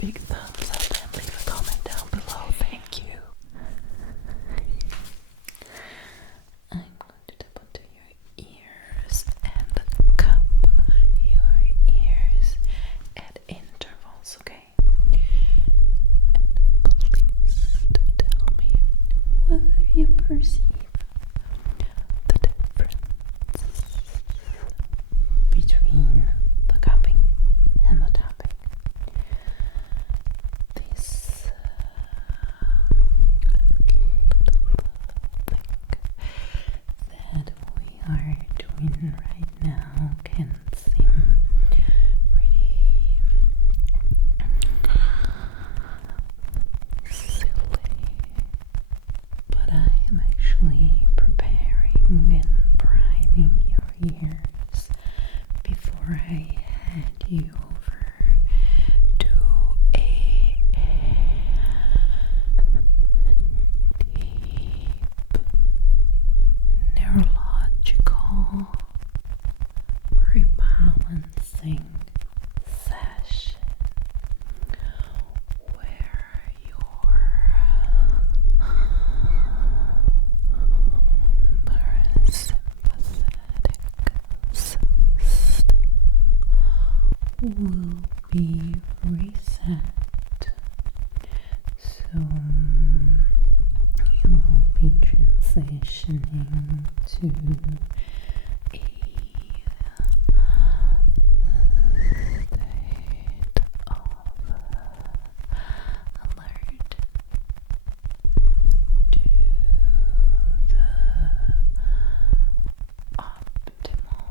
big thumbs up and leave a comment down below. Thank you. I'm going to tap onto your ears and cup your ears at intervals, okay? And please tell me whether you perceive the difference between the cupping and the tapping. This little thing that we are doing right now can seem pretty silly, but I am actually preparing and priming your ears before I hand you over to a deep neurological rebalancing session where your parasympathetic system will be reset. So you will be transitioning to a state of alert to the optimal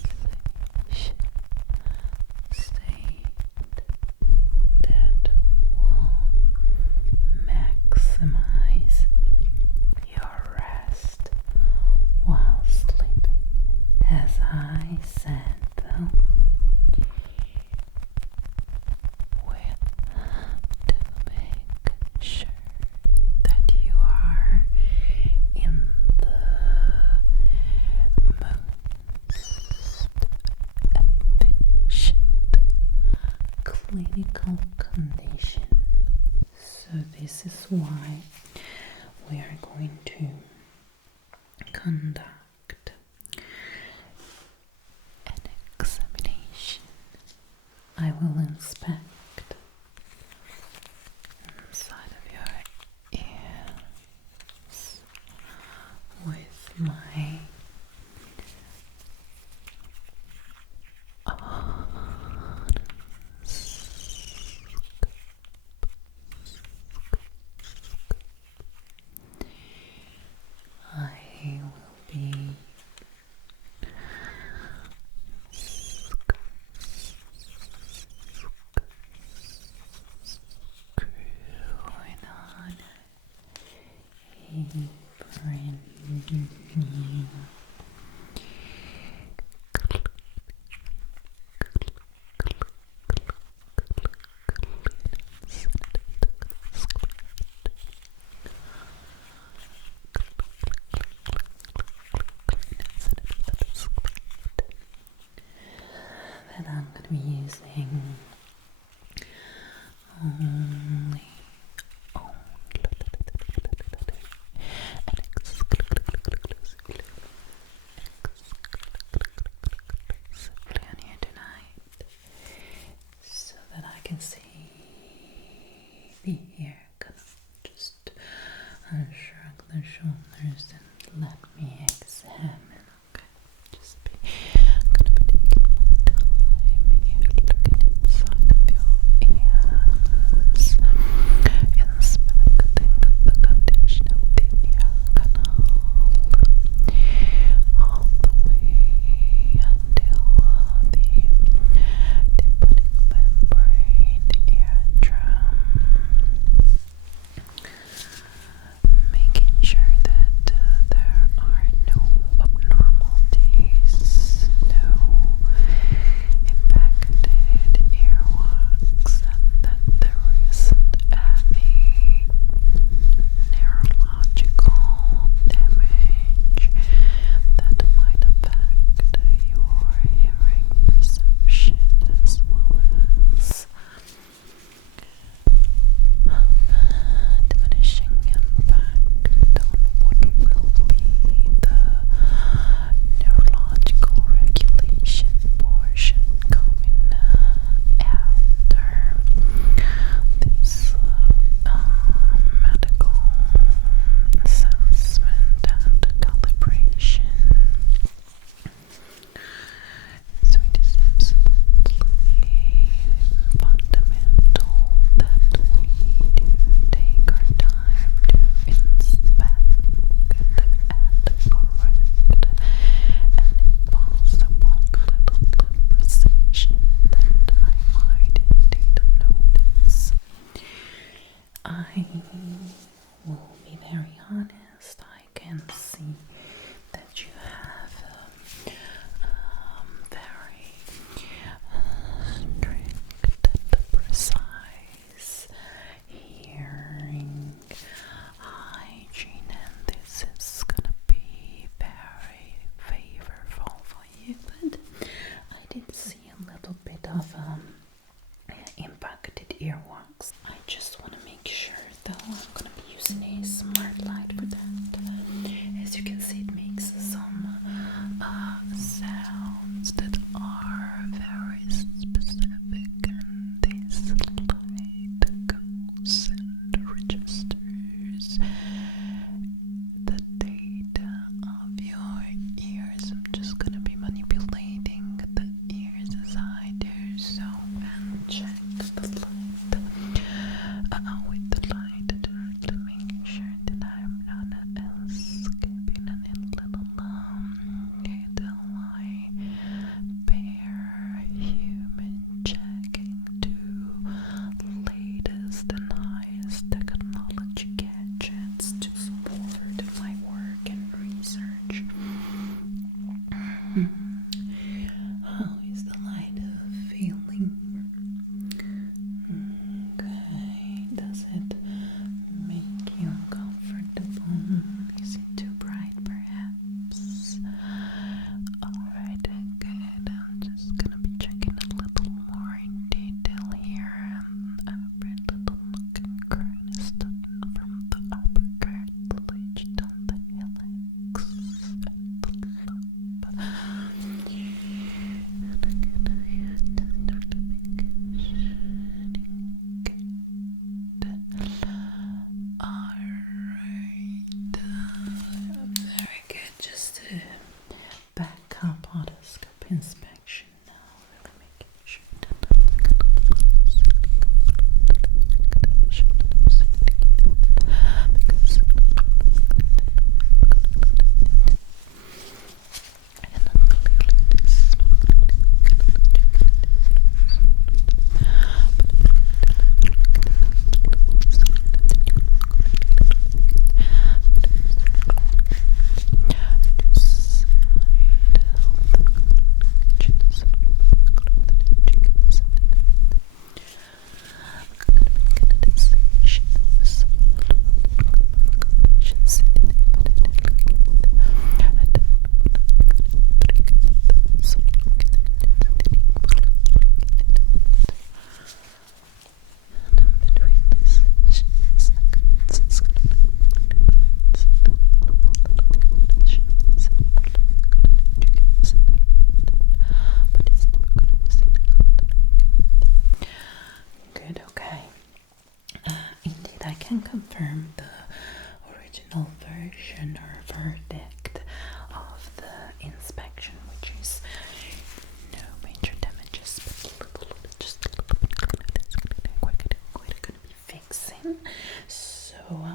relaxation state that will maximize your rest while sleeping. As I said, though, to make sure that you are in the most efficient clinical condition. So this is why we are going to conduct an examination. I will inspect inside of your ears with my I will be screwing on a brand new that I'm going to be using only and exclusively on here tonight, so that I can see the ear. Kind of just shrug the shoulders and let me examine. Okay, just be. I'm gonna be taking my time here, looking inside of your ears.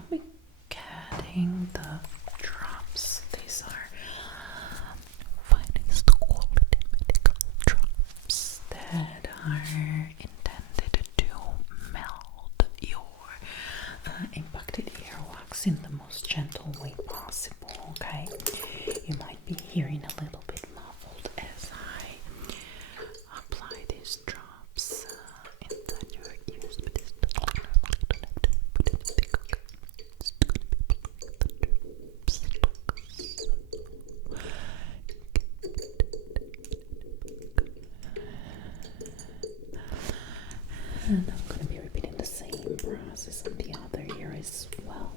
be getting the drops. These are finest quality medical drops that are intended to melt your impacted earwax in the most gentle way possible. Okay, you might be hearing a little bit muffled as I apply these drops inside your ears, but it's totally normal. You don't have to put anything. Okay, it's gonna be blowing the drops. And I'm going to be repeating the same process on the other ear as well.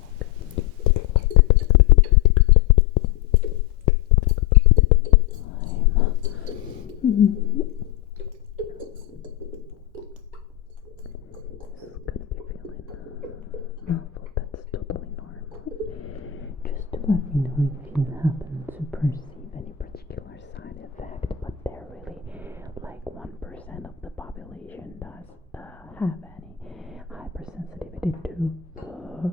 That's totally normal. Just to let me know if you happen to perceive any particular side effect, but they're really like 1% of the population does have any hypersensitivity to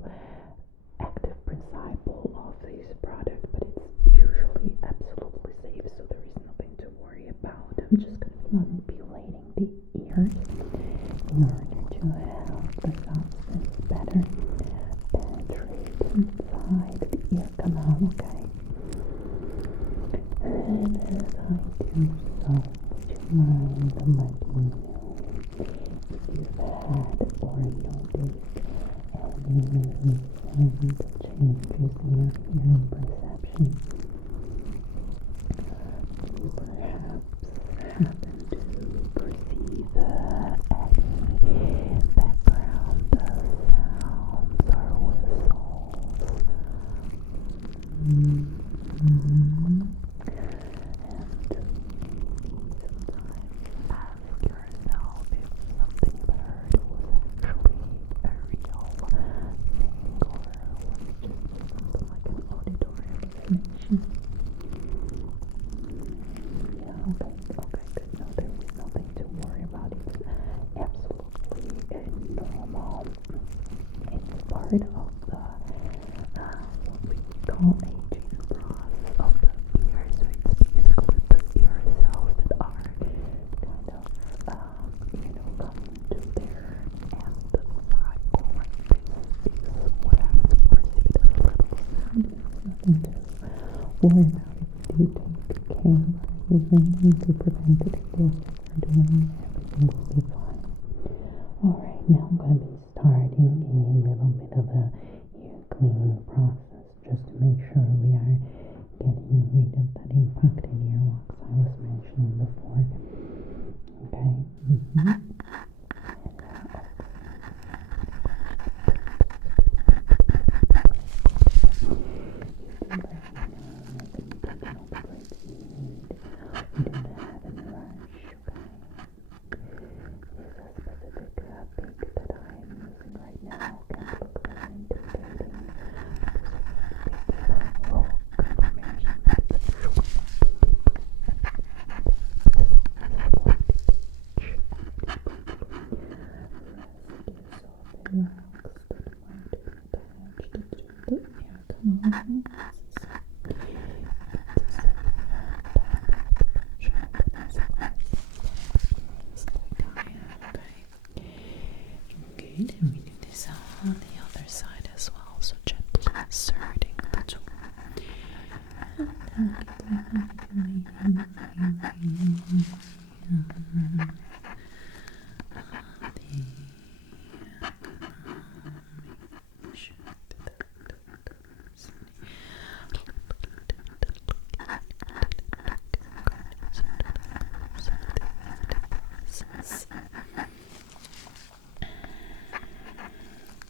active principle of this product, but it's usually absolutely safe, so there is nothing to worry about. I'm just going to be manipulating the ears in order to help the substance better penetrate inside the ear canal, okay? And as I do so, would you mind letting me know if you've had or noticed any recent changes in your hearing perception? Do you perhaps happen to perceive any background sounds or whistles? And sometimes ask yourself if something you've heard was actually a real thing or was just something like an auditory hallucination. Yeah, okay, good. No, there is nothing to worry about. It's absolutely normal. It's part of the what we call aging process of the ear. So it's basically the ear cells that are kind of coming to their end of cycle. Like this is what happens, of course, if it does a little sound. There's nothing to worry about. If you take care of everything to prevent it, if you're doing everything will be fine. Alright, now I'm going to be starting a little bit of a ear cleaning process just to make sure we are getting rid of that impacted earwax I was mentioning before. Okay? Good, and we do this on the other side as well, so gently inserting the tool.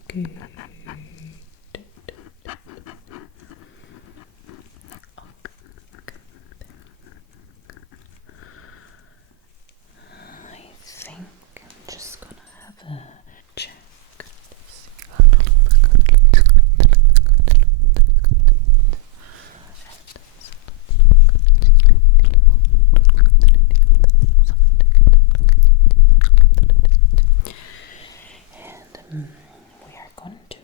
Good. I think I'm just gonna have a check. And we are going to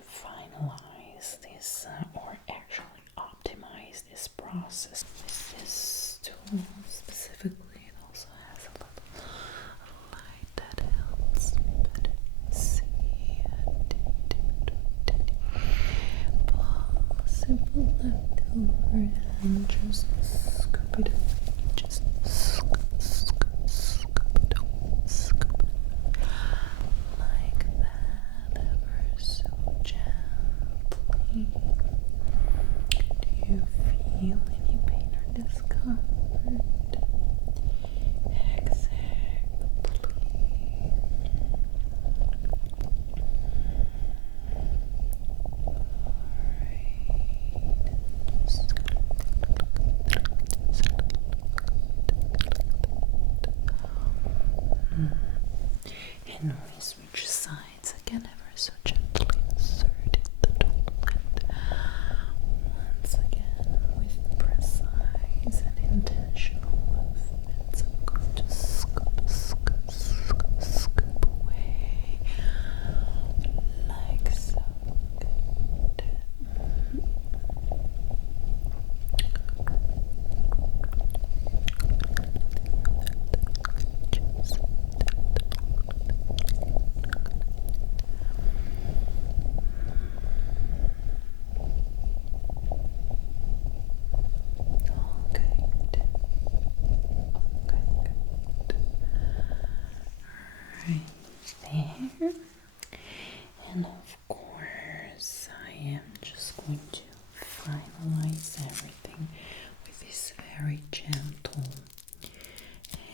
very gentle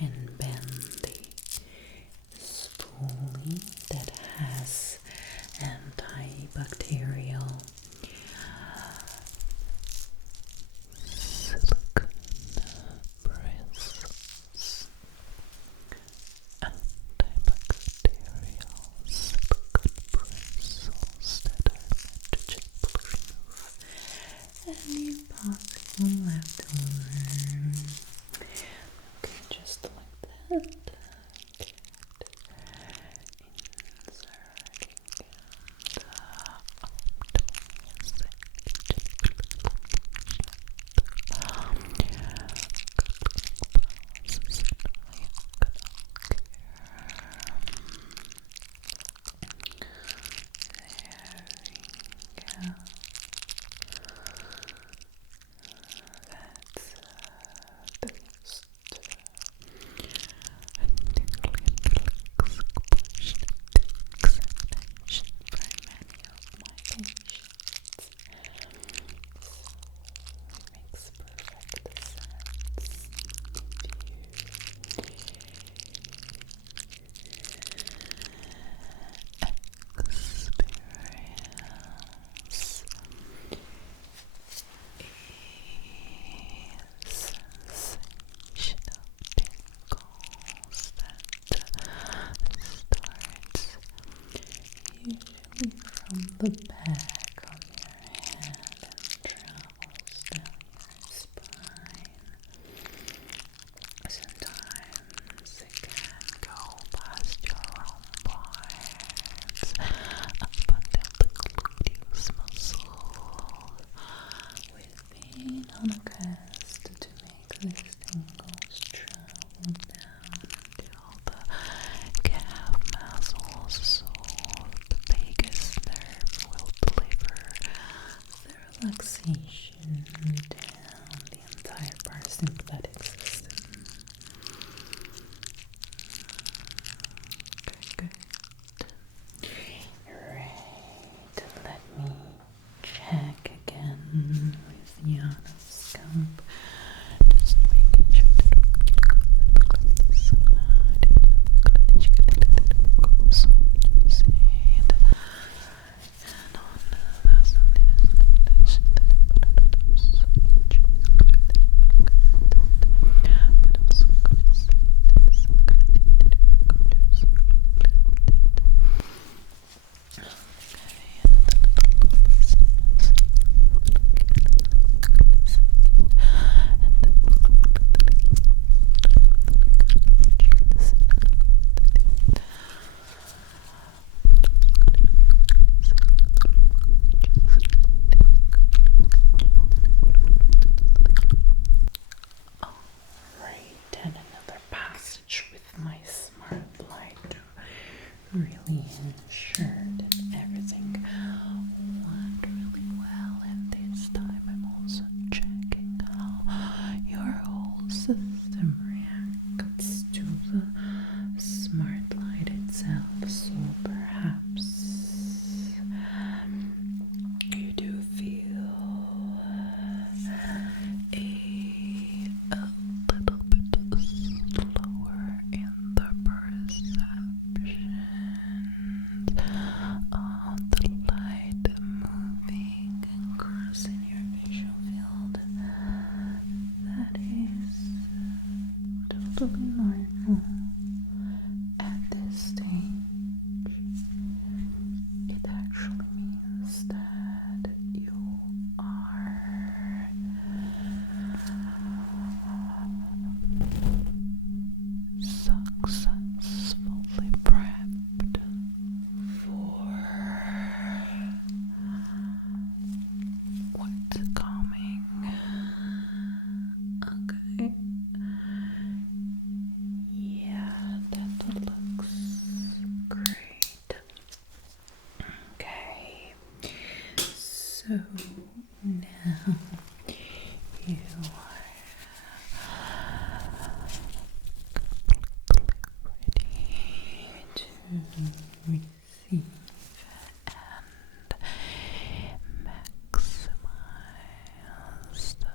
and bendy spoolie that has antibacterial silicone bristles. Antibacterial silicone bristles that are meant to gently remove any possible leftover. Okay, just like that. Okay. Inserting the usually from the back of your head and travels down your spine. Sometimes it can go past your lumbar up until the gluteus muscle. We've been on a quest to make these tingles travel down until the calf muscles, so the vagus nerve will deliver the relaxation down the entire parasympathetic system. Okay, good. Right, let me check again with the otoscope. Just making sure that we look at the side and so see it. And on the something is but also gonna say this Alright, and another passage with my smart light to really ensure that everything went really well. And this time I'm also checking how your whole system reacts to the smart light itself. So perhaps you do feel a little bit slower in the perception of the light moving and crossing your visual field. That is totally normal at this stage. It actually means that you are successfully prepped for what's coming. Okay. Yeah, that looks great. Okay. So now you are ready to receive and maximize the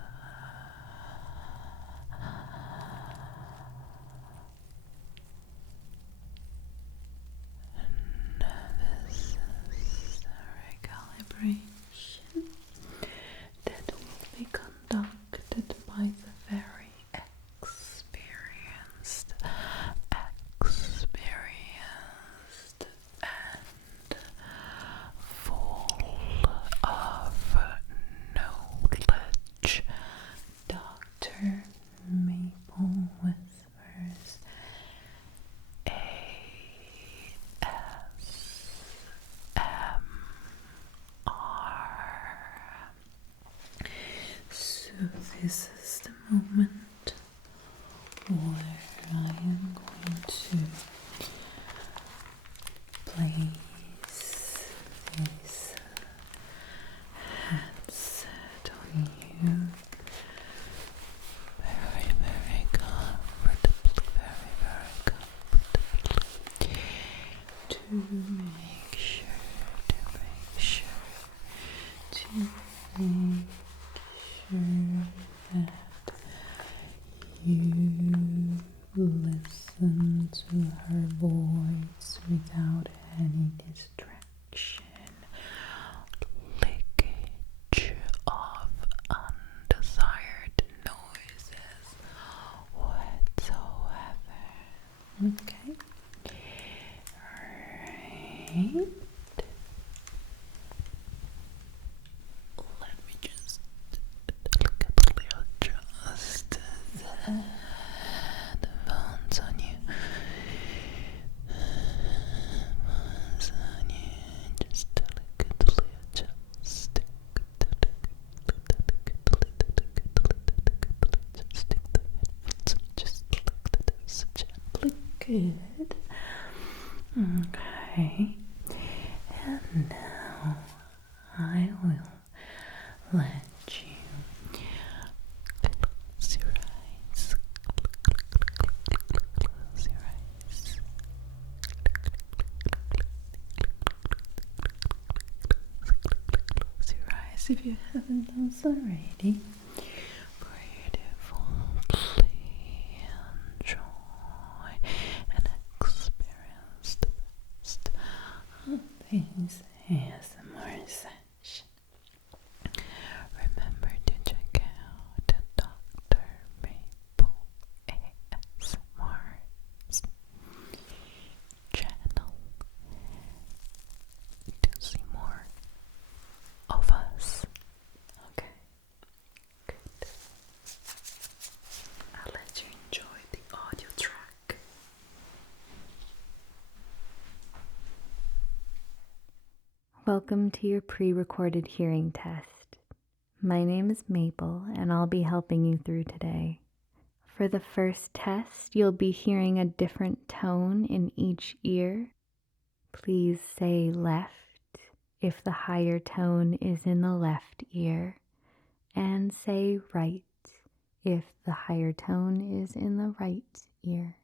make sure that you listen to her voice without any distraction, leakage of undesired noises whatsoever. Okay. Alright. Let me just adjust the phones on you. Just delicately adjust. Just like that, so gently. Good. Okay. And now I will let you close your eyes. Close your eyes. Close your eyes if you haven't done so already. Beautifully enjoy and experience the best of this ASMR session. Remember to check out the Doctor ASMR's channel to see more of us. Okay, good. I'll let you enjoy the audio track. Welcome to your pre-recorded hearing test. My name is Maple and I'll be helping you through today. For the first test, you'll be hearing a different tone in each ear. Please say left if the higher tone is in the left ear, and say right if the higher tone is in the right ear.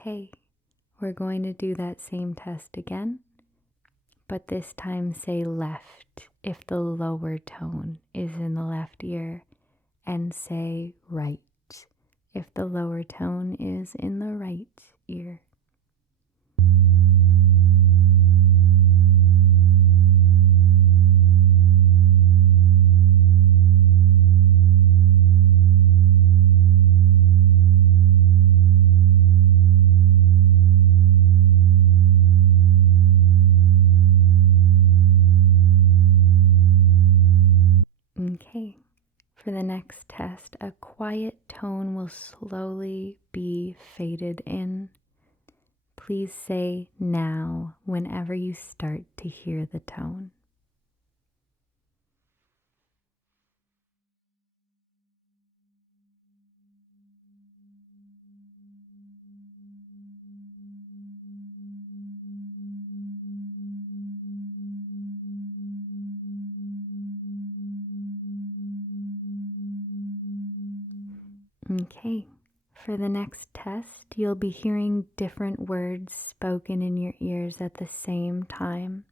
Okay, we're going to do that same test again, but this time say left if the lower tone is in the left ear, and say right if the lower tone is in the right ear. Okay, for the next test, a quiet tone will slowly be faded in. Please say now whenever you start to hear the tone. Okay, for the next test, you'll be hearing different words spoken in your ears at the same time.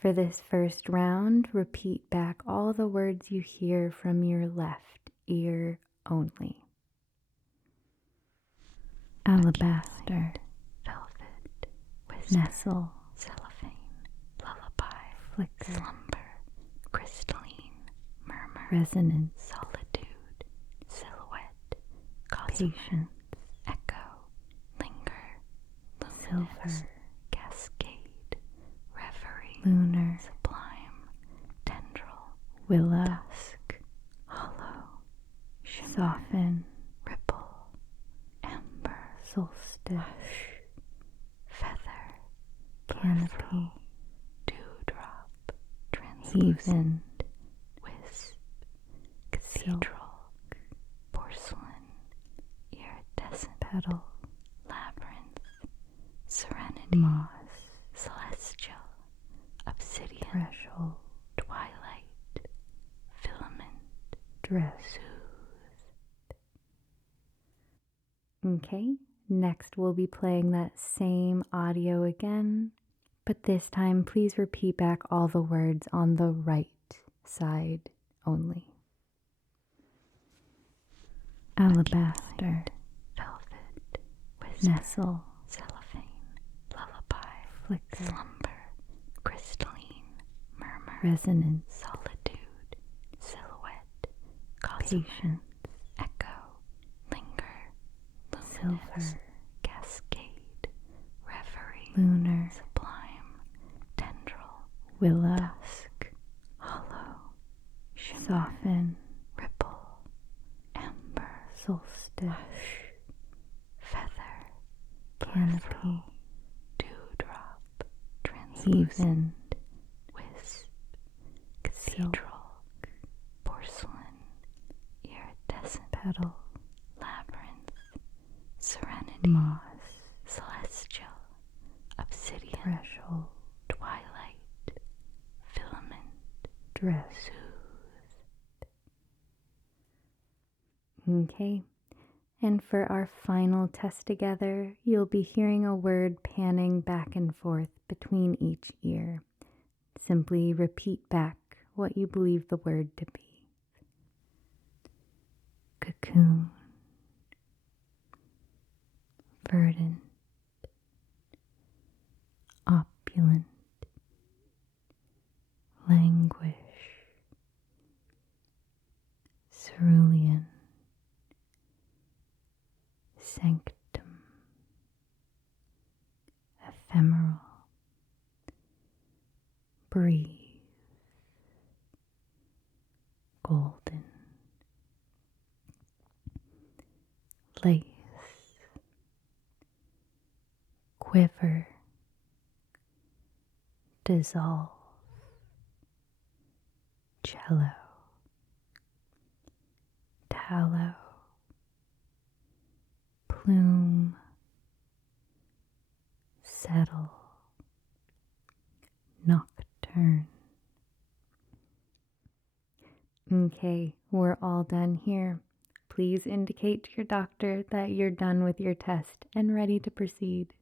For this first round, repeat back all the words you hear from your left ear only. Alabaster, velvet, whisper, nestle, cellophane, lullaby, flicker, slumber, crystalline, murmur, resonance, solitude, silhouette, patience, echo, linger, luminous, silver, cascade, reverie, lunar, sublime, tendril, willow, dusk, hollow, shimmer, soften, ripple, ember, solstice, feather, canopy, dewdrop, translucent, wisp, cathedral, porcelain, iridescent, petal, labyrinth, moss, celestial, obsidian, threshold, twilight, filament, dress, soothed. Okay, next we'll be playing that same audio again, but this time please repeat back all the words on the right side only. Alabaster, velvet, whisper, nestle, cellophane, lullaby, flicker, slumber, crystalline, murmur, resonance, solitude, silhouette, patience, echo, linger, luminous, silver, cascade, reverie, lunar, sublime, tendril, willow, dusk, hollow, shimmer, soften, ripple, amber, solstice, feather, canopy, dewdrop, translucent, wisp, cathedral, porcelain, iridescent, petal, labyrinth, serenity, moss, celestial, obsidian, threshold, twilight, filament, dress, soothed. Okay, and for our final test together, you'll be hearing a word panning back and forth between each ear. Simply repeat back what you believe the word to be. Cocoon, verdant, opulent, languish, cerulean, sanctum, ephemeral, breathe, golden, lace, quiver, dissolve, cello, tallow, plume, settle, nocturne. Okay, we're all done here. Please indicate to your doctor that you're done with your test and ready to proceed.